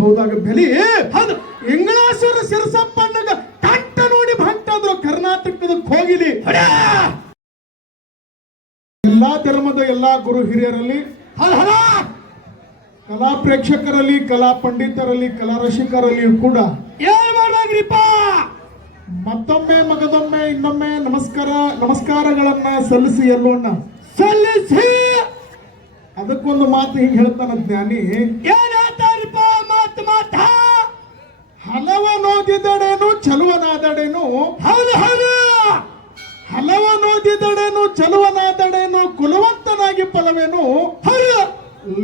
ಬಹುದಾಗ ಬೆಲೆ ಹೌದು ಇಂಗಳೇಶ್ವರ ಸಿರಸಪ್ಪಣ್ಣಗ ಕಟ್ಟ ನೋಡಿ ಭಂಟಾದ್ರು ಕರ್ನಾಟಕದ ಹೋಗಿಲಿ ಎಲ್ಲಾ ಧರ್ಮದ ಎಲ್ಲಾ ಗುರು ಹಿರಿಯರಲ್ಲಿ ಕಲಾ ಪ್ರೇಕ್ಷಕರಲ್ಲಿ, ಕಲಾ ಪಂಡಿತರಲ್ಲಿ, ಕಲಾ ರಸಿಕರಲ್ಲಿಯೂ ಕೂಡ. ಮತ್ತೊಮ್ಮೆ, ಮಗದೊಮ್ಮೆ, ಇನ್ನೊಮ್ಮೆ ನಮಸ್ಕಾರ, ನಮಸ್ಕಾರಗಳನ್ನ ಸಲ್ಲಿಸಿ ಎಲ್ಲೋಣ ಸಲ್ಲಿಸಿ! ಅದಕ್ಕೊಂದು ಮಾತು ಹಿಂಗೆ ಹೇಳ್ತಾನ ಜ್ಞಾನಿ. ಹಲವನೋದಿದಡೇನು ಚಲುವನಾದಡೇನು. ಹೌದು ಹೌದು. ಹಲವನೋದಿದಡೇನು ಚಲುವನಾದಡೇನು ಕುಲವಂತನಾಗಿ ಫಲವೇನು? ಹೌದು.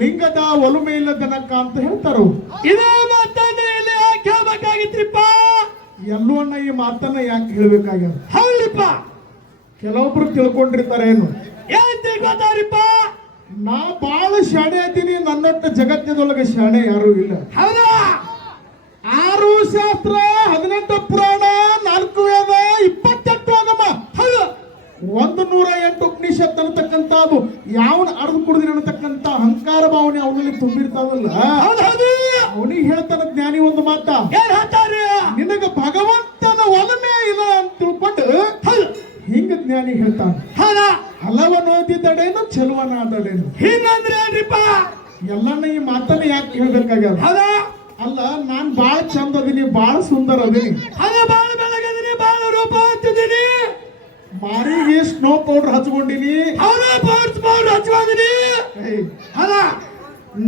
ಲಿಂಗದ ಒಲುಮೆ ಇಲ್ಲದನಕ ಅಂತ ಹೇಳ್ತಾರು. ಇದೇ ಮಾತನ್ನ ಇಲ್ಲಿ ಯಾಕೆ ಹೇಳ್ಬೇಕಾಗಿತ್ರಿಪ್ಪ ಎಲ್ಲೋಣ್ಣ ಈ ಮಾತನ್ನ ಯಾಕೆ ಹೇಳ್ಬೇಕಾಗ್ಯದ? ಹೌದಪ್ಪ. ಕೆಲವೊಬ್ರು ತಿಳ್ಕೊಂಡಿರ್ತಾರೆ ಏನು ಏನ್ ತಿಳ್ಕೊತಾರಿಪ್ಪ? ನಾ ಬಾಳ ಶಾಣೆ ಅದೀನಿ ನನ್ನೊಟ್ಟ ಜಗತ್ತಿನೊಳಗೆ ಶಾಣೆ ಯಾರು ಇಲ್ಲ. ಹೌದಾ. ಆರು ಶಾಸ್ತ್ರ ಹದಿನೆಂಟು ಪುರಾಣ ನಾಲ್ಕು ವೇದ ಇಪ್ಪತ್ತೆಂಟು ಆಗಮ ಹೌದು. ಒಂದು ನೂರ ಎಂಟು ಉಪನಿಷತ್ ಅನ್ನತಕ್ಕಂತ ಅದು ಯಾವನ ಅರ್ದು ಕುಡಿದಿನ ಅನ್ನತಕ್ಕಂತ ಅಹಂಕಾರ ಭಾವನೆ ಅವನಲ್ಲಿ ತುಂಬಿರ್ತಾವಲ್ಲ? ಅವನಿಗೆ ಹೇಳ್ತಾನ ಜ್ಞಾನಿ ಒಂದು ಮಾತ. ಏನ್ ಹೇಳ್ತಾರಿ? ನಿನಗ ಭಗವಂತನ ಒಲಮೆ ಇಲ್ಲ ಅಂತ ತಿಳ್ಕೊಂಡು ಹಿಂಗ ಜ್ಞಾನಿ ಹೇಳ್ತಾನ. ಹೌದಾ? ಹಲವನೋದಿದಡೇನು ಚೆಲುವನಾದಡೇನು ಹಿಂಗಂದ್ರೆ ಏನ್ರಿಪ್ಪ? ಎಲ್ಲನ್ನ ಈ ಮಾತನ್ನ ಯಾಕೆ ಹೇಳ್ಬೇಕಾಗ್ಯದ? ಹೌದಾ? ಅಲ್ಲ ನಾನ್ ಬಾಳ ಚಂದ ಅದೀನಿ ಬಾಳ ಸುಂದರ ಅದೀನಿ. ಬಾಳ ಬೆಳಗದಿನಿ ಬಾಳ ರೂಪ ಹಚ್ಚಿದೀನಿ ಮಾರಿಗೆ ಸ್ನೋ ಪೌಡರ್ ಹಚ್ಕೊಂಡಿನಿ. ಹೌದಾ ಪೌಡ್ರ್ ಹಚ್ಕೊಂಡಿನಿ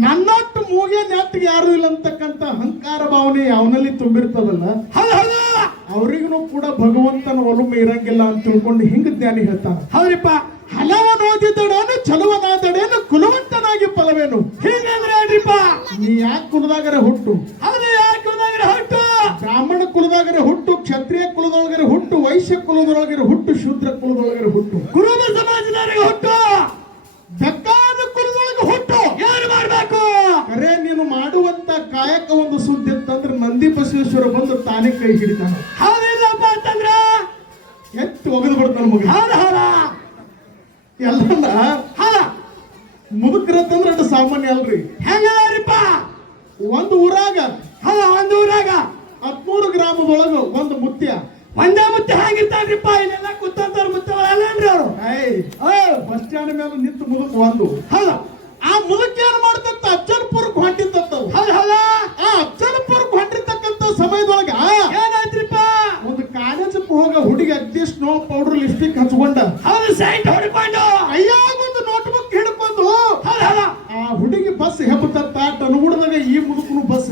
ನನ್ನೊಟ್ಟು ಮೂಗೆ ನೆಟ್ಟಿಗೆ ಯಾರು ಇಲ್ಲ ಅಂತಕ್ಕಂತ ಅಹಂಕಾರ ಭಾವನೆ ಅವನಲ್ಲಿ ತುಂಬಿರ್ತದಲ್ಲ? ಅವ್ರಿಗೂ ಕೂಡ ಭಗವಂತನ ಒಲುಮೆ ಇರಂಗಿಲ್ಲ ಅಂತ ತಿಳ್ಕೊಂಡು ಹಿಂಗ ಜ್ಞಾನಿ ಹೇಳ್ತಾರ ಹೌದ್ರಿಪ್ಪ. ಚಲುವನಾದಡೇನು ಕುಲವಂತನಾಗಿ ಫಲವೇನು? ಹಿಂಗಂದ್ರೆ ಏನ್ರಿಪ್ಪ ನೀ ಯಾಕೆ ಕುಲದಾಗರೆ ಹುಟ್ಟು? ಆದ್ರೆ ಯಾಕೆ ಹೋದಾಗ್ರೆ ಹುಟ್ಟು? ಬ್ರಾಹ್ಮಣ ಕುಲದಾಗರೆ ಹುಟ್ಟು ಕ್ಷತ್ರಿಯ ಕುಲದೊಳಗರೆ ಹುಟ್ಟು ವೈಶ್ಯ ಕುಲದೊಳಗರೆ ಹುಟ್ಟು ಶೂದ್ರ ಕುಲದೊಳಗರೆ ಹುಟ್ಟು. ಕುರುಬ ಸಮಾಜದವರಿಗೆ ಹುಟ್ಟು. ಬೇಕಾದ ಕುಲದೊಳಗೆ ಹುಟ್ಟು. ಯಾರು ಮಾಡ್ಬೇಕು? ಅರೆ ನೀನು ಮಾಡುವಂತ ಕಾಯಕ ಒಂದು ಸುದ್ದಿ ಅಂತಂದ್ರೆ ನಂದಿ ಬಸವೇಶ್ವರ ಬಂದು ತಾನೇ ಕೈ ಹಿಡಿತಾನೆ. ಹಾದಿಲ್ಲಪ್ಪ ಅಂತಂದ್ರ? ಎತ್ತು ಒಗೆದು ಬಿಡ್ತಾನೆ ಮಗ. ಹೌದ ಎಲ್ಲನ್ನ ಹೌದ ಮುದುಕರತ್ತಂದ್ರೆ ಅದು ಸಾಮಾನ್ಯ ಅಲ್ರಿ. ಹೆಂಗಾರಿಪ್ಪ ಒಂದು ಊರಾಗ ಹಲ ಒಂದು ಊರಾಗ ಹತ್ಮೂರು ಗ್ರಾಮದೊಳಗ ಒಂದು ಮುತ್ಯ. ಒಂದೇ ಮುತ್ತೆ ಹೆಂಗಿರ್ತಾನ್ರಿಪ್ಪ ಇಲ್ಲೆಲ್ಲ ಕೂತಂತಾರ ಮುತ್ತೇನ್ರಿ ಅವರು ಏಯ್ ಬಸ್ ಸ್ಟ್ಯಾಂಡ್ ಮೇಲೆ ನಿಂತು ಮುದುಕ ಒಂದು. ಹಲ ಆ ಮುದುಕ ಏನ್ ಮಾಡ್ತಂತ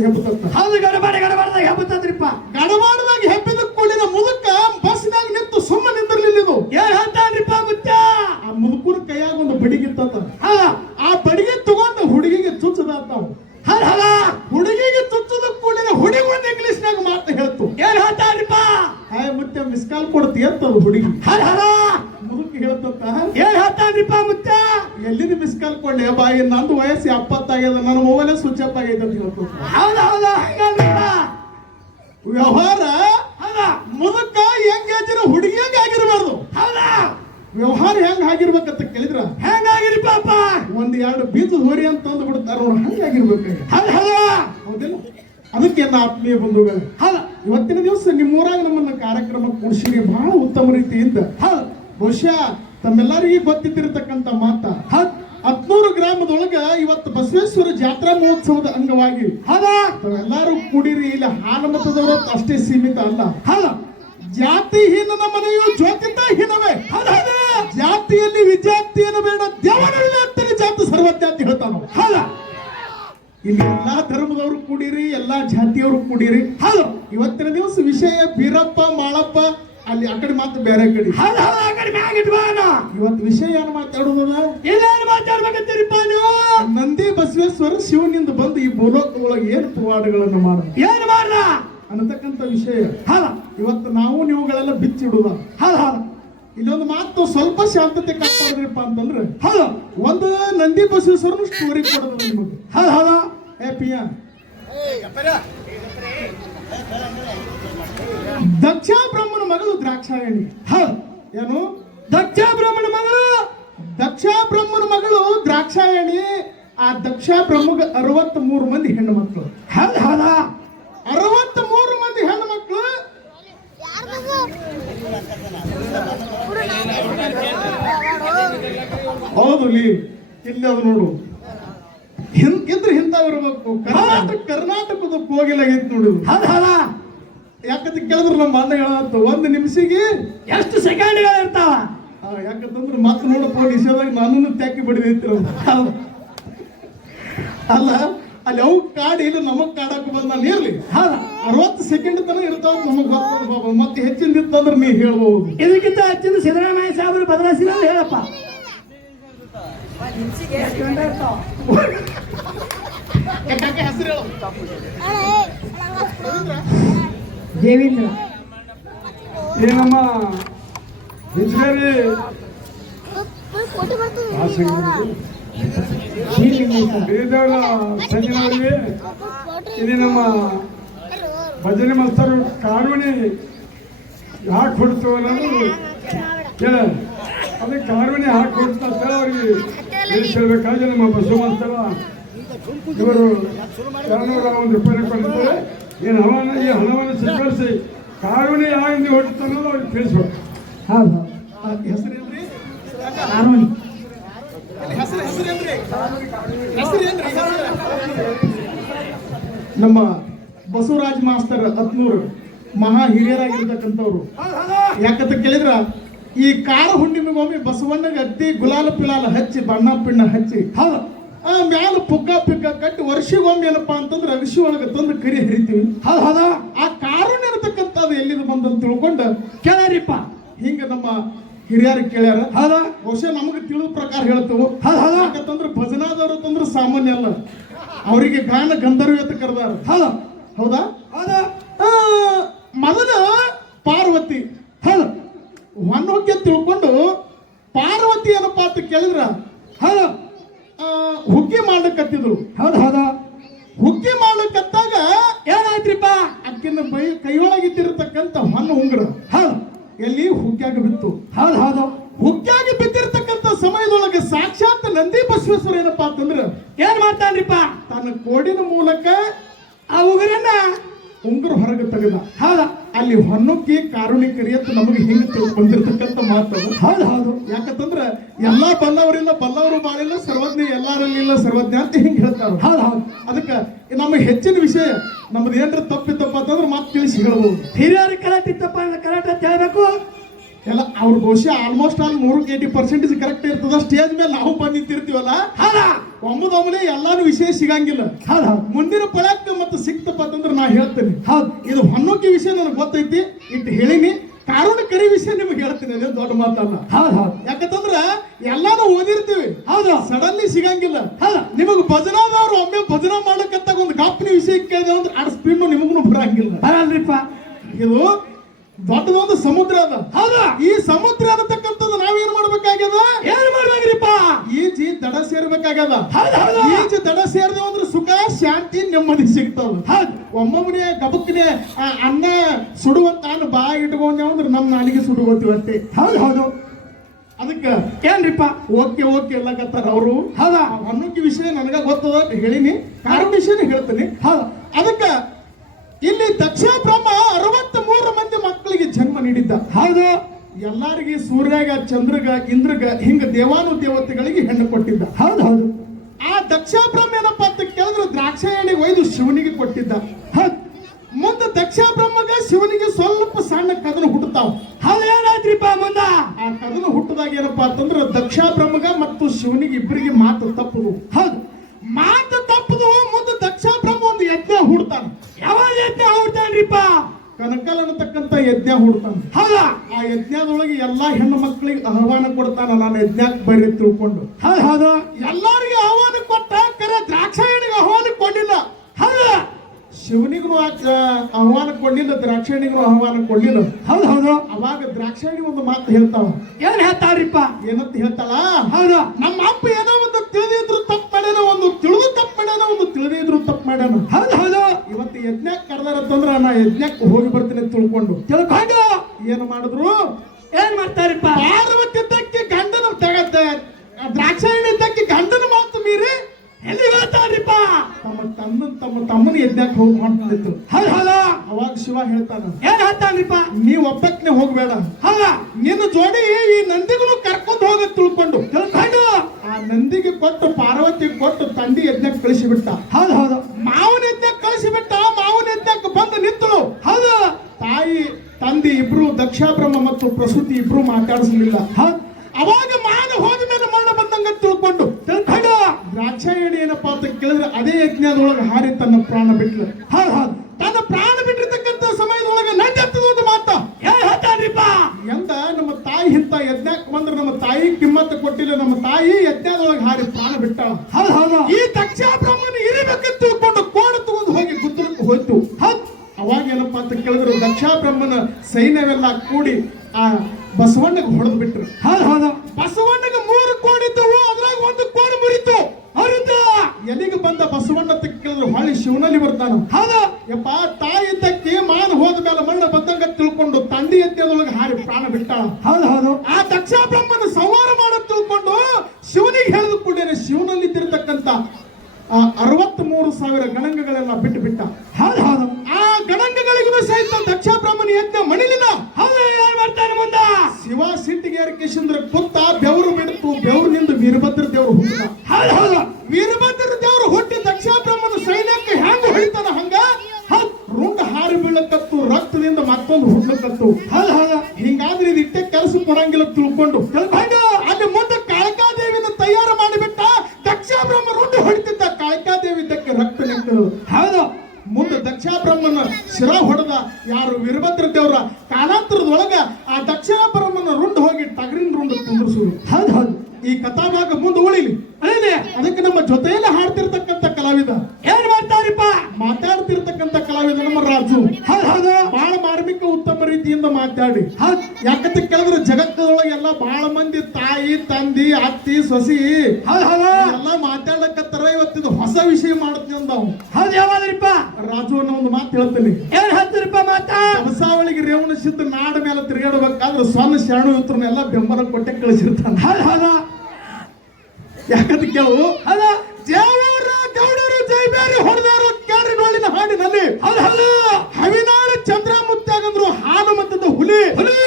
ಮುದುಕನು ಬಸ್ ಹೆಬ್ಬತತ್ತ ಹೌದು ಗಡಬಡ ಗಡಬಡದಾಗ ಹೆಬ್ಬತ್ತದ್ರಿಪ್ಪ ಗಡವಾಡದಾಗ ಹೆಬ್ಬಿದ ಕೂಡಿನ ಮುದುಕ ಬಸ್ನಾಗ ನಿಂತು ಸುಮ್ಮ ನಿಂದಿರ್ಲಿಲ್ಲ ಇದು ಏನ್ ಹೇಳ್ತಾನ್ರಿಪ್ಪ ಮುತ್ತ ಆ ಮುದುಕನ ಕೈಯಾಗ ಒಂದು ಬಡಿಗಿತ್ತಂತ ಹೌದ ಆ ಬಡಿಗೆ ತಗೊಂಡು ಹುಡುಗಿಗೆ ಚುಚ್ಚದಾತಾವ ಹೌದ ಹೌದ ಹುಡುಗಿಗೆ ಚುಚ್ಚದ ಕೂಡಿನ ಹುಡುಗಿ ಒಂದು ಇಂಗ್ಲಿಷ್ನಾಗ ಮಾತು ಹೇಳ್ತು ಏನ್ ಹೇಳ್ತಾನ್ರಿಪ್ಪ ಹಾಯ್ ಮತ್ತೆ ಮಿಸ್ ಕಾಲ್ ಕೊಡ್ತಿ ಅಂತದು ಹುಡುಗಿ ಹೌದ ಹೌದ ಮುದುಕ ಹೇಳ್ತಂತ ಏನ್ ಹೇಳ್ತಾನ್ರಿಪ್ಪ ಮುತ್ತ ಎಲ್ಲಿಂದ ಮಿಸ್ ಕಾಲ್ ಕೊಡ್ಲಿ ಬಾಯಿ ನಂದು ವಯಸ್ಸು ಎಪ್ಪತ್ತಾಗ್ಯದ ನನ್ನ ಮೊಬೈಲೇ ಸ್ವಿಚ್ ಅಪ್ ಆಗೈತೆ ಅಂತ ಹೇಳ್ತಂತ ಹೌದ ಹೌದ ಹಂಗಲ್ರಿಪ್ಪ ವ್ಯವಹಾರ ಮುದುಕ ಹೆಂಗ ಹುಡುಗಿಯಾಗ ಆಗಿರಬಾರ್ದು. ವ್ಯವಹಾರ ಹೆಂಗ್ ಆಗಿರ್ಬೇಕಂತ ಕೇಳಿದ್ರ? ಹೆಂಗಾಗಿರಿ ಪಾಪ? ಒಂದ್ ಎರಡು ಬೀಜ ಹೋರಿ ಅಂತ ಅಂದು ಬಿಡ್ತಾರ ಅವ್ರು ಹಂಗಾಗಿರ್ಬೇಕು ಹೌದ ಹೌದ? ಹೌದಿಲ್ಲ ಅದಕ್ಕೆ ನಾ ಆತ್ಮೀಯ ಬಂಧುಗಳು ಹಲ ಇವತ್ತಿನ ದಿವಸ ನಿಮ್ಮೂರಾಗ ನಮ್ಮನ್ನ ಕಾರ್ಯಕ್ರಮ ಕೂಡಿಸಿರಿ ಬಹಳ ಉತ್ತಮ ರೀತಿಯಿಂದ ಹ ಬಹುಶಃ ತಮ್ಮೆಲ್ಲರಿಗೂ ಗೊತ್ತಿದ್ದಿರತಕ್ಕಂತ ಮಾತ. ಹೌದ್. ಹತ್ನೂರು ಗ್ರಾಮದೊಳಗ ಇವತ್ತು ಬಸವೇಶ್ವರ ಜಾತ್ರಾ ಮಹೋತ್ಸವದ ಅಂಗವಾಗಿ ಹೌದ? ಕುಡಿರಿ ಕೂಡಿರಿ ಇಲ್ಲ ಹಾನಮತದವರು ಅಷ್ಟೇ ಸೀಮಿತ ಅಲ್ಲ. ಹಲ ಜಾತಿಹೀನನ ಮನೆಯು ಜ್ಯೋತಿತ ಹೀನವೇ ಜಾತಿಯಲ್ಲಿ ವಿಜಾತಿಯನ್ನು ಬೇಡ ದೇವನ ಜಾತಿ ಸರ್ವಜಾತಿ ಹೇಳ್ತಾನ ಹಲ ಇಲ್ಲಿ ಎಲ್ಲಾ ಧರ್ಮದವರು ಕೂಡಿರಿ ಎಲ್ಲಾ ಜಾತಿಯವರು ಕೂಡಿರಿ. ಹಲೋ ಇವತ್ತಿನ ದಿವಸ ವಿಷಯ ಬೀರಪ್ಪ ಮಾಳಪ್ಪ ಅಲ್ಲಿ ಆ ಕಡೆ ಮಾತು ಬೇರೆ ಕಡೆ. ಹೌದ ಹೌದ ಆ ಕಡೆ ಮ್ಯಾಗ ಇಟ್ಬಾನ ಇವತ್ತು ವಿಷಯ ಏನು ಮಾತಾಡೋದಲ್ಲ ಎಲ್ಲಾರು ಮಾತಾಡ್ಬೇಕಂತೀರಿಪ್ಪ ನೀವು? ನಂದಿ ಬಸವೇಶ್ವರ ಶಿವನಿಂದ ಬಂದು ಈ ಭೂಲೋಕದೊಳಗೆ ಏನು ಪವಾಡಗಳನ್ನು ಮಾಡ ಏನು ಮಾಡ್ರ ಅನ್ನತಕ್ಕಂಥ ವಿಷಯ. ಹಲ ಇವತ್ತು ನಾವು ನೀವುಗಳೆಲ್ಲ ಬಿಚ್ಚಿಡುವ. ಹಲ ಹಲ ಇಲ್ಲೊಂದು ಮಾತು ಸ್ವಲ್ಪ ಶಾಂತತೆ ಕಾಪಾಡಿದ್ರಪ್ಪ ಅಂತಂದ್ರೆ ಹಲ ಒಂದು ನಂದಿ ಬಸವೇಶ್ವರನ ಸ್ಟೋರಿ ಕೊಡೋದು ನಿಮಗೆ. ಹಲ ಹಲ ಏ ಪಿಯ. ದಕ್ಷ ಬ್ರಹ್ಮನ ಮಗಳು ದ್ರಾಕ್ಷಾಯಣಿ. ಹೌದು ಏನು? ದಕ್ಷ ಬ್ರಹ್ಮನ ಮಗಳು ದಕ್ಷ ಬ್ರಹ್ಮನ ಮಗಳು ದ್ರಾಕ್ಷಾಯಣಿ. ಆ ದಕ್ಷ ಬ್ರಹ್ಮಗ ಅರವತ್ತ್ ಮೂರು ಮಂದಿ ಹೆಣ್ಣು ಮಕ್ಕಳು ಹಲ್ ಹೌದಾ? ಅರವತ್ತ್ ಮೂರು ಮಂದಿ ಹೆಣ್ಣು ಮಕ್ಕಳು ಹೌದು ಇಲ್ಲಿ ಇಲ್ಲಿ ಅದು ನೋಡು. ಇದ್ರೆ ಇಂಥವ್ ಇರ್ಬೇಕು ಕರ್ನಾಟಕ ಕರ್ನಾಟಕದ ಕೋಗಿಲಾಗಿತ್ತು ನೋಡು. ಹೌದು ಹೌದಾ? ಯಾಕಂತ ಕೇಳಿದ್ರು ನಮ್ಮ ಅಣ್ಣ ಹೇಳತ್ತ ಒಂದು ನಿಮಿಷಿಗೆ ಎಷ್ಟು ಸೆಕೆಂಡ್ಗಳು ಇರ್ತಾವ? ಯಾಕಂತಂದ್ರೆ ಮತ್ತೆ ನೋಡಪ್ಪ ನಿಷೇಧಾಗ ನಾನು ತ್ಯಾಕಿ ಬಡಿದೈತಿ ಅಲ್ಲ ಅಲ್ಲಿ ಅವು ಕಾಡಿ ಇಲ್ಲ ನಮಗ್ ಕಾಡಕ್ ಬಂದ ನಾನು ಇರ್ಲಿ. ಹೌದಾ. ಅರವತ್ತು ಸೆಕೆಂಡ್ ತನಕ ಇರ್ತಾವ ನಮಗ್ ಮತ್ತೆ ಹೆಚ್ಚಿನ ಇತ್ತಂದ್ರೆ ನೀ ಹೇಳ್ಬಹುದು. ಇದಕ್ಕಿಂತ ಹೆಚ್ಚಿನ ಸಿದ್ದರಾಮಯ್ಯ ಸಾಹೇಬರು ಬದಲಾಯಿಸಿಲ್ಲ ಹೇಳಪ್ಪ. ಹೆಸರು ಹೇಳು. ದೇವೇಂದ್ರ. ಏನಮ್ಮ ನಮ್ಮ ಇದು ನಮ್ಮ ಭಜನೆ ಮಾಸ್ತರು ಕಾರುಣಿ. ಯಾಕೆ ಕೊಡ್ತು ಅನ್ನೋದು ಕೇಳ. ಅದೇ ಕಾರುಣಿ ಹಾಕಿ ಕೊಡ್ತಾ ಅವ್ರಿಗೆ ನಮ್ಮ ಬಸವ ಮಾಸ್ತರ. ಇವರು ಎರಡ್ನೂರ ಒಂದು ರೂಪಾಯಿ ಕೊಡ್ತಾರೆ ಏನು ಹಣವನ್ನು ಈ ಹಣವನ್ನು ಸ್ವೀಕರಿಸಿ ಕಾರುಣಿ ಯಾರಿಂದ ಹೊಡ್ತು ಅನ್ನೋದು ಅವ್ರಿಗೆ ತಿಳಿಸ್ಬೇಕು. ಹೌದು. ಹೆಸರು ಏನ್ರಿ? ಕಾನೂನು ಹೆಸರು ಹೆಸರು ಏನ್ರಿ? ಹೆಸರು ನಮ್ಮ ಬಸವರಾಜ್ ಮಾಸ್ತರ್ ಹತ್ನೂರು ಮಹಾ ಹಿರಿಯರಾಗಿರ್ತಕ್ಕಂಥವ್ರು. ಯಾಕಂತ ಕೇಳಿದ್ರ ಈ ಕಾರ ಹುಣ್ಣಿಮೆಗೊಮ್ಮೆ ಬಸವಣ್ಣಗೆ ಹತ್ತಿ ಗುಲಾಲ ಪಿಲಾಲ ಹಚ್ಚಿ ಬಣ್ಣ ಪಿಣ್ಣ ಹಚ್ಚಿ. ಹೌದು. ಆ ಮ್ಯಾಲ ಪುಗ್ಗ ಪಿಗ್ಗ ಕಟ್ಟಿ ವರ್ಷಗೊಮ್ಮೆ ಏನಪ್ಪ ಅಂತಂದ್ರೆ ಅಗಸಿ ಒಳಗೆ ತಂದು ಕರಿ ಹರಿತೀವಿ. ಹೌದ ಆ ಕಾರಣ ಇರತಕ್ಕಂಥದ್ದು ಎಲ್ಲಿದು ಬಂದಂತ ತಿಳ್ಕೊಂಡು ಕೇಳರಿಪ್ಪ ಹಿಂಗ ನಮ್ಮ ಹಿರಿಯರು ಕೇಳ್ಯಾರ. ಹೌದ? ಬಹುಶಃ ನಮಗೆ ತಿಳಿದ ಪ್ರಕಾರ ಹೇಳ್ತೇವೆ. ಯಾಕಂತಂದ್ರೆ ಭಜನಾದವರು ತಂದ್ರೆ ಸಾಮಾನ್ಯ ಅಲ್ಲ. ಅವರಿಗೆ ಗಾನ ಗಂಧರ್ವ ಕರೆದಾರ. ಹೌದ. ಹೌದಾ? ಹೌದಾ. ಮೊದಲ ಪಾರ್ವತಿ. ಹೌದು. ಹೊನ್ನೋಗ್ಯ ತಿಳ್ಕೊಂಡು ಪಾರ್ವತಿ ಏನಪ್ಪ ಅಂತ ಕೇಳಿದ್ರ? ಹೌದು. ಹುಗ್ಗಿ ಮಾಡ್ಲಿಕ್ಕತ್ತಿದ್ರು ಹೌದು, ಹೌದ. ಹುಗ್ಗಿ ಮಾಡ್ಲಿಕ್ಕತ್ತಾಗ ಏನಾಯ್ತ್ರಿಪ್ಪ? ಅಕ್ಕಿನ ಬೈ ಕೈಯೊಳಗಿದ್ದಿರತಕ್ಕಂತ ಮಣ್ಣು ಉಂಗುರ. ಹೌದು. ಎಲ್ಲಿ? ಹುಗ್ಗ್ಯಾಗ ಬಿತ್ತು. ಹೌದು ಹೌದು. ಹುಗ್ಗ್ಯಾಗಿ ಬಿದ್ದಿರ್ತಕ್ಕಂಥ ಸಮಯದೊಳಗೆ ಸಾಕ್ಷಾತ್ ನಂದಿ ಬಸವೇಶ್ವರ ಏನಪ್ಪಾ ಅಂತಂದ್ರೆ, ಏನ್ ಮಾಡ್ತಾನ್ರಿಪ್ಪ? ತನ್ನ ಕೋಡಿನ ಮೂಲಕ ಆ ಉಗುರನ್ನ ಉಂಗುರ ಹೊರಗೆ ತೆಗೆದ. ಹೌದು ಅಲ್ಲಿ ಹೊನ್ನೊಕ್ಕಿ ಕಾರುಣಿಕರಿ ಅಂತ ನಮಗೆ ಹಿಂಗೆ ತಿಳ್ಕೊಂಡ್ ಮಾತು. ಹೌದು ಹೌದು. ಯಾಕಂತಂದ್ರ ಎಲ್ಲಾ ಬಲ್ಲವರಿಲ್ಲ ಬಲ್ಲವರು ಬಾಳಿಲ್ಲ ಸರ್ವಜ್ಞ ಎಲ್ಲಾರಲ್ಲಿಲ್ಲ ಸರ್ವಜ್ಞ ಅಂತ ಹಿಂಗೆ ಹೇಳ್ತಾರೆ ಹೌದು ಹೌದು. ಅದಕ್ಕೆ ನಮ್ಮ ಹೆಚ್ಚಿನ ವಿಷಯ ನಮ್ದು ಏನ್ರ ತಪ್ಪಿತ್ತಪ್ಪ ಅಂತಂದ್ರೆ ಮಾತು ತಿಳಿಸಿ ಹೇಳ್ಬೋದು ಹಿರಿಯರು ಕರೆಕ್ಟ್ ಇತ್ತಪ್ಪ ಕರೆಕ್ಟ್ ಅಂತ ಹೇಳ್ಬೇಕು. ಎಲ್ಲ ಅವ್ರ ಬಹುಶಃ ಆಲ್ಮೋಸ್ಟ್ ಆಲ್ ನೂರಕ್ಕೆ ಏಯ್ಟಿ ಪರ್ಸೆಂಟೇಜ್ ಕರೆಕ್ಟ್ ಇರ್ತದ. ಸ್ಟೇಜ್ ಮೇಲೆ ನಾವು ಬಂದು ನಿಂತಿರ್ತೀವಲ್ಲ? ಒಮ್ಮದೊಮ್ಮನೆ ಎಲ್ಲಾನು ವಿಷಯ ಸಿಗಂಗಿಲ್ಲ. ಹೌದು. ಮುಂದಿನ ಪಳಕ್ ಮತ್ತೆ ಸಿಕ್ತಪ್ಪ ಅಂತಂದ್ರೆ ನಾ ಹೇಳ್ತೇನೆ. ಹೌದು. ಇದು ಹೊನ್ನೋಕೆ ವಿಷಯ ನನಗೆ ಗೊತ್ತೈತಿ. ಇಟ್ಟು ಹೇಳಿನಿ. ಕಾರಣ ಕರಿ ವಿಷಯ ನಿಮ್ಗೆ ಹೇಳ್ತೀನಿ. ಅದೇ ದೊಡ್ಡ ಮಾತಲ್ಲ. ಹೌದು ಹೌದು. ಯಾಕಂತಂದ್ರ ಎಲ್ಲಾನು ಓದಿರ್ತೀವಿ. ಹೌದು ಸಡನ್ಲಿ ಸಿಗಂಗಿಲ್ಲ. ಹೌದ. ನಿಮಗೆ ಭಜನಾದವ್ರು ಒಮ್ಮೆ ಭಜನ ಮಾಡಕ್ಕಂತ ಒಂದು ಗಾಪಿನ ವಿಷಯ ಕೇಳಿದೆ ಅಂದ್ರೆ ಆ ಸ್ಪೀಡ್ ನಿಮಗೂ ಬರಂಗಿಲ್ಲ. ಬರಲ್ರಿಪ್ಪ. ಇದು ದೊಡ್ಡದೊಂದು ಸಮುದ್ರ ಅದ. ಹೌದಾ? ಈ ಸಮುದ್ರ ಅನ್ನತಕ್ಕಂಥದ್ದು ನಾವೇನ್ ಮಾಡ್ಬೇಕಾಗ್ಯದ? ಏನ್ ಮಾಡ್ಬೇಕ್ರಿಪ್ಪ? ಈಜಿ ದಡ ಸೇರ್ಬೇಕಾಗ್ಯದ. ಹೌದು ಹೌದು. ಈಜಿ ದಡ ಸೇರ್ದ ಅಂದ್ರೆ ಸುಖ ಶಾಂತಿ ನೆಮ್ಮದಿ ಸಿಗ್ತದ. ಹೌದು. ಒಮ್ಮೊಮ್ಮನೆ ಗಬಕ್ನೆ ಆ ಅನ್ನ ಸುಡುವಂತ ಅನ್ನ ಬಾ ಇಟ್ಕೊಂಡ್ಯಾವ ಅಂದ್ರೆ ನಮ್ಮ ನಾಲಿಗೆ ಸುಡುವಂತೀವಿ ಅಷ್ಟೇ ಹೌದು ಹೌದು. ಅದಕ್ಕೆ ಏನ್ರಿಪ್ಪ? ಓಕೆ ಓಕೆ ಎಲ್ಲಕತ್ತಾರ ಅವರು. ಹೌದಾ? ಅನ್ನೋಕೆ ವಿಷಯ ನನಗ ಗೊತ್ತದ ಹೇಳಿನಿ. ಕಾರಣ ವಿಷಯನೇ ಹೇಳ್ತೀನಿ. ಹೌದು. ಅದಕ್ಕ ಇಲ್ಲಿ ದಕ್ಷ ಬ್ರಹ್ಮ ಅರವತ್ತ್ ಮೂರು ಮಂದಿ ಮಕ್ಕಳಿಗೆ ಜನ್ಮ ನೀಡಿದ್ದ. ಹೌದು. ಎಲ್ಲಾರಿಗೆ ಸೂರ್ಯಗ ಚಂದ್ರಗ ಇಂದ್ರಗ ಹಿಂಗ ದೇವಾನು ದೇವತೆಗಳಿಗೆ ಹೆಣ್ಣು ಕೊಟ್ಟಿದ್ದ. ಹೌದು ಹೌದು. ಆ ದಕ್ಷ ಬ್ರಹ್ಮ ಏನಪ್ಪಾ ಅಂತ ಕೇಳಿದ್ರೆ ದ್ರಾಕ್ಷಾಯಣಿಗೆ ಒಯ್ದು ಶಿವನಿಗೆ ಕೊಟ್ಟಿದ್ದ. ಹೌದು. ಮುಂದೆ ದಕ್ಷ ಬ್ರಹ್ಮಗ ಶಿವನಿಗೆ ಸ್ವಲ್ಪ ಸಣ್ಣ ಕದನ ಹುಟ್ಟುತ್ತಾವ. ಹೌದೇನಾದ್ರಿಪ್ಪ ಮುಂದ? ಆ ಕದನ ಹುಟ್ಟದಾಗ ಏನಪ್ಪಾ ಅಂತಂದ್ರೆ ದಕ್ಷ ಬ್ರಹ್ಮಗ ಮತ್ತು ಶಿವನಿಗೆ ಇಬ್ಬರಿಗೆ ಮಾತು ತಪ್ಪು ಹೌದು. ಮಾತು ಹೊಡ್ತಾನ್ರಿಪ್ಪ ಕನಕಲ್ ಯಜ್ಞ ಹುಡ್ತಾನ. ಹೌದಾ? ಆ ಯಜ್ಞದೊಳಗೆ ಎಲ್ಲಾ ಹೆಣ್ಣು ಮಕ್ಕಳಿಗೆ ಆಹ್ವಾನ ಕೊಡ್ತಾನ ನಾನು ಯಜ್ಞಕ್ಕೆ ಬರ್ರಿ ತಿಳ್ಕೊಂಡು. ಹೌದು ಹೌದು. ಎಲ್ಲಾರಿಗೆ ಆಹ್ವಾನ ಕೊಟ್ಟ ಕರೆ ದ್ರಾಕ್ಷಾಯಣಿಗೆ ಆಹ್ವಾನ ಕೊಡ್ಲಿಲ್ಲ. ಹಲ್ಲ ಶಿವನಿಗೂ ಆಹ್ವಾನ ಕೊಡ್ಲಿಲ್ಲ ದ್ರಾಕ್ಷಾಯಣಿಗೂ ಆಹ್ವಾನ ಕೊಡ್ಲಿಲ್ಲ. ಹೌದು ಹೌದು. ಅವಾಗ ದ್ರಾಕ್ಷಾಯಣಿ ಒಂದು ಮಾತು ಹೇಳ್ತಾವ. ಏನ್ ಹೇಳ್ತಾರಿಪ್ಪ ಏನಂತ ಹೇಳ್ತಾಳ? ಹೌದು. ನಮ್ಮ ಅಪ್ಪ ಏನೋ ಒಂದು ತಿಳಿದಿದ್ರು ತಪ್ಪು ಮಾಡ್ಯಾನ ಒಂದು ತಿಳಿದು ತಪ್ಪು ಮಾಡ್ಯಾನ ಒಂದು ತಿಳಿದಿದ್ರು ತಪ್ಪು ಮಾಡ್ಯಾನ ಹೌದು ಹೌದು ಇವತ್ತು ಯಜ್ಞಕ್ಕೆ ಕರೆದಾರಂತಂದ್ರ ನಾ ಯಜ್ಞಕ್ಕೆ ಹೋಗಿ ಬರ್ತೀನಿ ಅಂತ ತಿಳ್ಕೊಂಡು. ತಿಳ್ಕೊಂಡು? ಏನು ಮಾಡಿದ್ರು? ಏನ್ ಮಾಡ್ತಾರಪ್ಪ? ಪಾರ್ವತಿ ಇದ್ದಕ್ಕೆ ಗಂಡನ ತಗತ್ತ ದ್ರಾಕ್ಷಾಯಣಿ ಇದ್ದಕ್ಕೆ ಗಂಡನ ಮಾತು ಮೀರಿ ಎಲ್ಲಿ ತನ್ನ ತಮ್ಮ ತಮ್ಮನ ಯಜ್ಞಕ್ಕೆ ಹೋಗಿ ಮಾಡ್ತಿತ್ತು ಹಲ್ ಹಲ ಅವಾಗ ಶಿವ ಹೇಳ್ತಾನ. ಏನ್ ಹೇಳ್ತಾನ್ರಿಪ್ಪ? ನೀ ಒಬ್ಬಕ್ಕನೆ ಹೋಗ್ಬೇಡ. ಹಲ್ಲ ನಿನ್ನ ಜೋಡಿ ಈ ನಂದಿಗೂ ಕರ್ಕೊಂಡು ಹೋಗ ತಿಳ್ಕೊಂಡು. ತಿಳ್ಕೊಂಡು? ಆ ನಂದಿಗೆ ಕೊಟ್ಟು ಪಾರ್ವತಿ ಕೊಟ್ಟು ತಂಡಿ ಯಜ್ಞಕ್ಕೆ ಕಳಿಸಿಬಿಟ್ಟ. ಹೌದು ಹೌದು ಮಾವನ ಯಜ್ಞಕ್ಕೆ ಕಳಿಸಿಬಿಟ್ಟ ಮಾವನ ಯಜ್ಞಕ್ಕೆ ಬಂದು ನಿಂತಳು ಹೌದು ತಾಯಿ ತಂದೆ ಇಬ್ರು ದಕ್ಷಾಬ್ರಹ್ಮ ಮತ್ತು ಪ್ರಸೂತಿ ಇಬ್ರು ಮಾತಾಡಿಸಲಿಲ್ಲ. ಅವಾಗ ಮಾನ ಹೋದ ಮೇಲೆ ಮರಣ ಬಂದಂಗ ತಿಳ್ಕೊಂಡು ದ್ರಾಕ್ಷಾಯಣಿ ಏನಪ್ಪಾ ಅಂತ ಕೇಳಿದ್ರೆ ಅದೇ ಯಜ್ಞದೊಳಗೆ ಹಾರಿ ತನ್ನ ಪ್ರಾಣ ಬಿಟ್ಲು. ಹೌದು ಹೌದು. ತನ್ನ ಪ್ರಾಣ ಬಿಟ್ಟಿರ್ತಕ್ಕಂಥ ಸಮಯದೊಳಗೆ ನಂಜತ್ತದ ಒಂದು ಮಾತ. ಎಂದ ನಮ್ಮ ತಾಯಿ ಇಂತ ಯಜ್ಞಕ್ಕೆ ಬಂದ್ರೆ ನಮ್ಮ ತಾಯಿ ಕಿಮ್ಮತ್ತು ಕೊಟ್ಟಿಲ್ಲ ನಮ್ಮ ತಾಯಿ ಯಜ್ಞದೊಳಗೆ ಹಾರಿ ಪ್ರಾಣ ಬಿಟ್ಟಾಳ. ಹೌದು ಹೌದು. ಈ ದಕ್ಷ ಬ್ರಹ್ಮನ ಇರಿಬೇಕಂತ ತಿಳ್ಕೊಂಡು ಕೋಣ ತಗೊಂಡು ಹೋಗಿ ಗುದ್ದಲಕ್ಕೆ ಹೋಯ್ತು. ಅವಾಗ ಏನಪ್ಪಾ ಅಂತ ಕೇಳಿದ್ರು ದಕ್ಷಾಬ್ರಹ್ಮನ ಸೈನ್ಯವೆಲ್ಲ ಕೂಡಿ ಆ ಬಸವಣ್ಣಗೆ ಹೊಡೆದು ಬಿಟ್ರು. ಹೌದು ಹೌದು. ಬಸವಣ್ಣಗೆ ಮೂರು ಕೋಣಿದ್ದವು ಅದ್ರಾಗ ಒಂದು ಕೋಣ ಮುರಿತು. ಹೌದು ಎಲ್ಲಿಗೆ ಬಂದ ಬಸವಣ್ಣ ಕೇಳಿದ್ರು ಹೊಳ್ಳಿ ಶಿವನಲ್ಲಿ ಬರ್ತಾನ ಹೌದು. ಯಪ್ಪ ತಾಯಿ ತಕ್ಕಿ ಮಾನ್ ಹೋದ ಮೇಲೆ ಮಣ್ಣ ಬಂದಂಗ ತಿಳ್ಕೊಂಡು ತಂಡಿ ಎತ್ತದೊಳಗೆ ಹಾರಿ ಪ್ರಾಣ ಬಿಟ್ಟಾಳ. ಹೌದು ಹೌದು. ಆ ದಕ್ಷ ಬ್ರಹ್ಮನ ರಕ್ತದಿಂದ ಮತ್ತೊಂದು ಹುಡ್ಲಕತ್ತು ಹಲ ಹಲ. ಹಿಂಗಾದ್ರೆ ಇದಿಟ್ಟೆ ಕೆಲಸ ಕೊಡಂಗಿಲ್ಲ ತಿಳ್ಕೊಂಡು ಅಲ್ಲಿ ಮುಂದೆ ಕಾಳಕಾದೇವಿನ ತಯಾರು ಮಾಡಿಬಿಟ್ಟ ದಕ್ಷ ಬ್ರಹ್ಮ ಹೊಡಿತಿದ್ದ ಕಾಳಕಾದೇವಿ ಇದಕ್ಕೆ ರಕ್ತ ನಿಂತರು ಹೌದು. ಮುಂದೆ ದಕ್ಷಾಬ್ರಹ್ಮನ ಶಿರ ಹೊಡೆದ ಯಾರು ವೀರಭದ್ರ ದೇವರ ಕಾಲಾಂತರದೊಳಗ ಆ ದಕ್ಷಿಣ ಬ್ರಹ್ಮನ ರುಂಡ್ ಹೋಗಿ ಟಗರಿನ ರುಂಡ್ ಕುಂದ್ರಿಸುದು ಹೌದು ಹೌದು. ಈ ಕಥಾಭಾಗ ಮುಂದೆ ಉಳಿಲಿ. ಅದೇ ಅದಕ್ಕೆ ನಮ್ಮ ಜೊತೆಯಲ್ಲಿ ಹಾಡ್ತಿರ್ತಕ್ಕಂಥ ಕಲಾವಿದ ಏನ್ ಮಾಡ್ತಾರಿಪ್ಪ ಮಾತಾಡ್ತಿರ್ತಕ್ಕಂಥ ಕಲಾವಿದ ನಮ್ಮ ರಾಜು. ಹೌದು. ಬಹಳ ಮಾರ್ಮಿಕ ಉತ್ತಮ ರೀತಿಯಿಂದ ಮಾತಾಡಿ. ಯಾಕಂತ ಕೇಳಿದ್ರೆ ಜಗತ್ತದೊಳಗೆ ಎಲ್ಲ ಬಹಳ ಮಂದಿ ತಾಯಿ ತಂದಿ ಅತ್ತಿ ಸೊಸಿ ಎಲ್ಲ ಮಾತಾಡಕತ್ತಾರ ಇವತ್ತಿದು ಹೊಸ ವಿಷಯ ಮಾಡ್ತೀನಿ ಅಂದವ್. ಹೌದು ಯಾವಾದ್ರಿಪ್ಪ? ರಾಜು ಅನ್ನೋ ಒಂದು ಮಾತು ಹೇಳ್ತೀನಿ. ಏನ್ ಮಾತಾ? ಕಬಸಾವಳಿಗೆ ರೇವಣ ಸಿದ್ಧ ನಾಡ ಮೇಲೆ ತಿರುಗಾಡಬೇಕಾದ್ರೆ ಸ್ವಾಮಿ ಶರಣು ಇವ್ರನ್ನೆಲ್ಲ ಬೆಂಬಲ ಕೊಟ್ಟೆ ಕಳಿಸಿರ್ತಾನ. ಹೌದು ಯಾಕಂತ ಕೇಳು? ಹೌದು. ದೇವರ ಗೌಡರು ಜೈಬೇರಿ ಹೊಡೆದಾರು. ನೋಳಿನ ಹೌದು. ಹವಿನಾಳ ಚಂದ್ರ ಮುತ್ತಾಗಂದ್ರು ಹಾಲು ಮತ್ತದ ಹುಲಿ. ಹುಲಿ.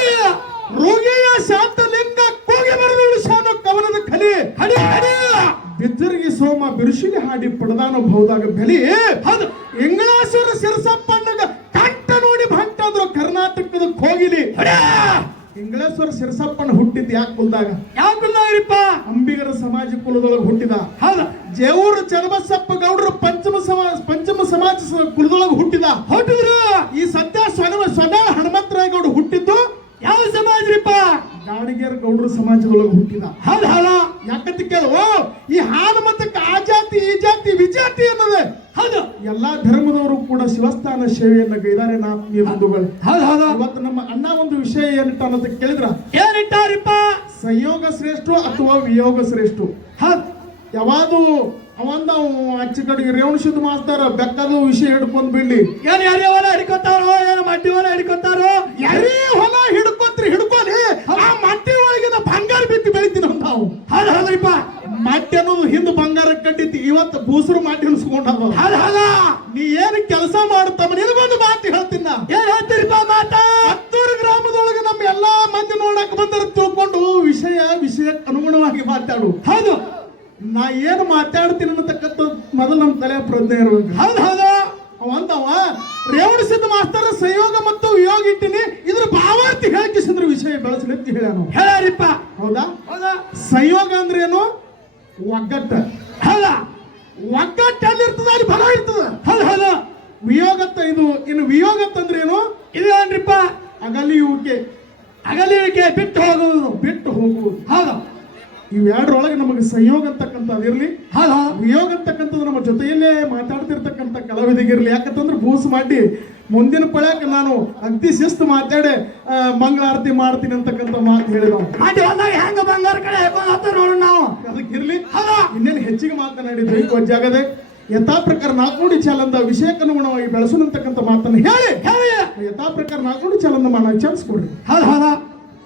ರೋಗಿಯ ಶಾಂತಲಿಂಗ ಕೂಗಿ ಬರೆದು ಉಳಿಸಾನು ಕವನದ ಕಲಿ. ಹಡಿ ಹಡಿ. ಬಿದ್ದರಿಗೆ ಸೋಮ ಬಿರುಸಿಗೆ ಹಾಡಿ ಪಡೆದಾನು ಬಹುದಾಗ ಬೆಲಿ. ಹೌದು. ಇಂಗಳಾಸುರ ಸಿರಸಪ್ಪಣ್ಣಗ ಕಂಠ ನೋಡಿ ಭಂಟ ಅಂದ್ರು ಕರ್ನಾಟಕದ ಕೋಗಿಲಿ. ಇಂಗಳೇಶ್ವರ ಸಿರಸಪ್ಪಣ್ಣ ಹುಟ್ಟಿದ್ ಯಾಕೆ ಕುಲ್ದಾಗ ಯಾಕುಲ್ಲಾಗ್ರಿಪ್ಪ ಅಂಬಿಗರ ಸಮಾಜ ಕುಲದೊಳಗೆ ಹುಟ್ಟಿದ ಹೌದು ಚನ್ನಬಸಪ್ಪ ಗೌಡರು ಪಂಚಮ ಸಮಾಜ ಪಂಚಮ ಸಮಾಜ ಕುಲದೊಳಗೆ ಹುಟ್ಟಿದ. ಹೊಟ್ಟಿದ್ರು. ಈ ಸದ್ಯ ಸ್ವನ ಸ್ವನ ಹನುಮಂತರಾಯ ಗೌಡ ಹುಟ್ಟಿದ್ದು. ಯಾವ ಸಮಾಜ್ರಿಪ್ಪ? ಗಾಣಿಗೇರ ಗೌಡರು ಸಮಾಜದೊಳಗೆ ಹುಟ್ಟಿದ. ಹಲ್ ಹಲ ಯಾಕಂತ ಕೇಳುವ ಈ ಹಾಲು ಮತಕ್ಕೆ ಆ ಜಾತಿ ಈ ಜಾತಿ ವಿಜಾತಿ ಅನ್ನದೆ. ಹೌದು. ಎಲ್ಲಾ ಧರ್ಮದವರು ಕೂಡ ಶಿವಸ್ಥಾನ ಸೇವೆಯನ್ನ ಗೈದಾರೆ ನಾತ್ಮೀಯ ಬಂಧುಗಳು. ಹೌದು ಹೌದು. ಇವತ್ತು ನಮ್ಮ ಅಣ್ಣ ಒಂದು ವಿಷಯ ಏನಿಟ್ಟ ಅನ್ನೋದಕ್ಕೆ ಕೇಳಿದ್ರ? ಏನಿಟ್ಟಾರಿಪ್ಪ? ಸಂಯೋಗ ಶ್ರೇಷ್ಠ ಅಥವಾ ವಿಯೋಗ ಶ್ರೇಷ್ಠ? ಹೌದು. ಯಾವಾದು ಅವಂದ ಅಚ್ಚ ಕಡೆಗೆ ರೇವಣ ಶುದ್ಧ ಮಾಸ್ತಾರ ಬೆಕ್ಕದು ವಿಷಯ ಹಿಡ್ಕೊಂಡ್ ಬಿಡ್ಲಿ. ಏನ್ ಯಾರೇ ಹೊಲ ಹಿಡ್ಕೊತಾರೋ ಏನು ಹೊಲ ಹಿಡ್ಕೊತಾರೋ ಯಾರೇ ಹೊಲ ಹಿಡ್ಕೊತ್ರಿ ಹಿಡ್ಕೊಲಿ ಆ ಮಟ್ಟಿ ಒಳಗಿನ ಬಂಗಾರ ಬಿತ್ತಿ ಬೆಳಿತೀನಿ ನಾವು. ಹೌದು ಹೌದ್ರಿಪ್ಪ? ಮಟ್ಟಿ ಅನ್ನೋದು ಹಿಂದ್ ಬಂಗಾರ ಕಟ್ಟಿತಿ ಇವತ್ತು ಬೂಸರು ಮಾಡಿ ಅನ್ಸ್ಕೊಂಡ ಹೌದು ಹೌದು. ನೀ ಏನು ಕೆಲಸ ಮಾಡುತ್ತಮ್ಮ ನಿನಗೊಂದು ಮಾತು ಹೇಳ್ತೀನಿ ಏನ್ ಹೇಳ್ತೀರಿಪ್ಪ ಮಾತಾ? ಹತ್ತೂರು ಗ್ರಾಮದೊಳಗೆ ನಮ್ಮ ಎಲ್ಲಾ ಮಂದಿ ನೋಡಕ್ ಬಂದ್ರೆ ತಿಳ್ಕೊಂಡು ವಿಷಯ ವಿಷಯಕ್ಕೆ ಅನುಗುಣವಾಗಿ ಮಾತಾಡು. ಹೌದು. ನಾ ಏನು ಮಾತಾಡ್ತೀನಿ ಅನ್ನತಕ್ಕಂಥ ಮೊದಲು ನಮ್ಮ ತಲೆ ಪ್ರಜ್ಞೆ ಇರ್ಬೇಕು. ಹೌದು ಹೌದಾ? ಅಂತವ ರೇವಣ ಸಿದ್ಧ ಮಾಸ್ತರ ಸಂಯೋಗ ಮತ್ತು ವಿಯೋಗ ಇಟ್ಟಿನಿ ಇದ್ರ ಭಾವಾರ್ಥಿ ಹೇಳಿಕಿಸಿದ್ರ ವಿಷಯ ಬೆಳೆಸಲಿತ್ತು ಹೇಳ್ಯಾನು ಹೇಳಾರಿಪ್ಪ ಹೌದಾ? ಹೌದಾ? ಸಂಯೋಗ ಅಂದ್ರೆ ಏನು? ಒಗ್ಗಟ್ಟ. ಹೌದಾ? ಒಗ್ಗಟ್ಟ ಅಲ್ಲಿರ್ತದ ಅಲ್ಲಿ ಬಲ ಇರ್ತದ. ಹೌದು ಹೌದು. ವಿಯೋಗತ್ತ ಇದು. ಇನ್ನು ವಿಯೋಗತ್ತ ಅಂದ್ರೆ ಏನು? ಇಲ್ಲ ಏನ್ರಿಪ್ಪ? ಅಗಲಿಯುವಿಕೆ. ಅಗಲಿಕೆ ಬಿಟ್ಟು ಹೋಗುವುದು. ಬಿಟ್ಟು ಹೋಗುವುದು. ಹೌದು. ಇವೆರಡರೊಳಗೆ ನಮಗೆ ಸಂಯೋಗ ಅಂತಕ್ಕಂಥದ್ದು ಇರಲಿ. ವಿಯೋಗ ಅಂತಕ್ಕಂಥದ್ದು ನಮ್ಮ ಜೊತೆಯಲ್ಲೇ ಮಾತಾಡ್ತಿರ್ತಕ್ಕಂಥ ಕಲಾವಿದಿಗಿರ್ಲಿ ಯಾಕಂತಂದ್ರೆ ಬೂಸ್ ಮಾಡಿ ಮುಂದಿನ ಪಳ್ಯಾಕ ನಾನು ಅಗ್ದಿ ಶಿಸ್ತು ಮಾತಾಡಿ ಮಂಗಳಾರತಿ ಮಾಡ್ತೀನಿ ಅಂತಕ್ಕಂಥ ಮಾತು ಮಾಡಿ ಹೊಲ್ದಾಗ ಹೆಂಗ ಬಂಗಾರ ಕಡೆ ನೋಡೋಣ ನಾವು. ಅದಕ್ಕಿರ್ಲಿ ಇನ್ನೇನು ಹೆಚ್ಚಿಗೆ ಮಾತನಾಡಿದ್ದು ಈ ಜಾಗದೆ. ಯಥಾ ಪ್ರಕಾರ ನಾಲ್ಕುಡಿ ಚಾಲಂದ ವಿಷಯಕ್ಕನುಗುಣವಾಗಿ ಬೆಳೆಸುವಂತಕ್ಕಂಥ ಮಾತನ್ನು ಹೇಳಿ. ಹೇಳಿ. ಯಥಾ ಪ್ರಕಾರ ನಾಲ್ಕುಡಿ ಚಾಲಂದ ಮಾಡ ಚಾನ್ಸ್ ಕೊಡ್ರಿ. ಹೌದು ಹೌದಾ?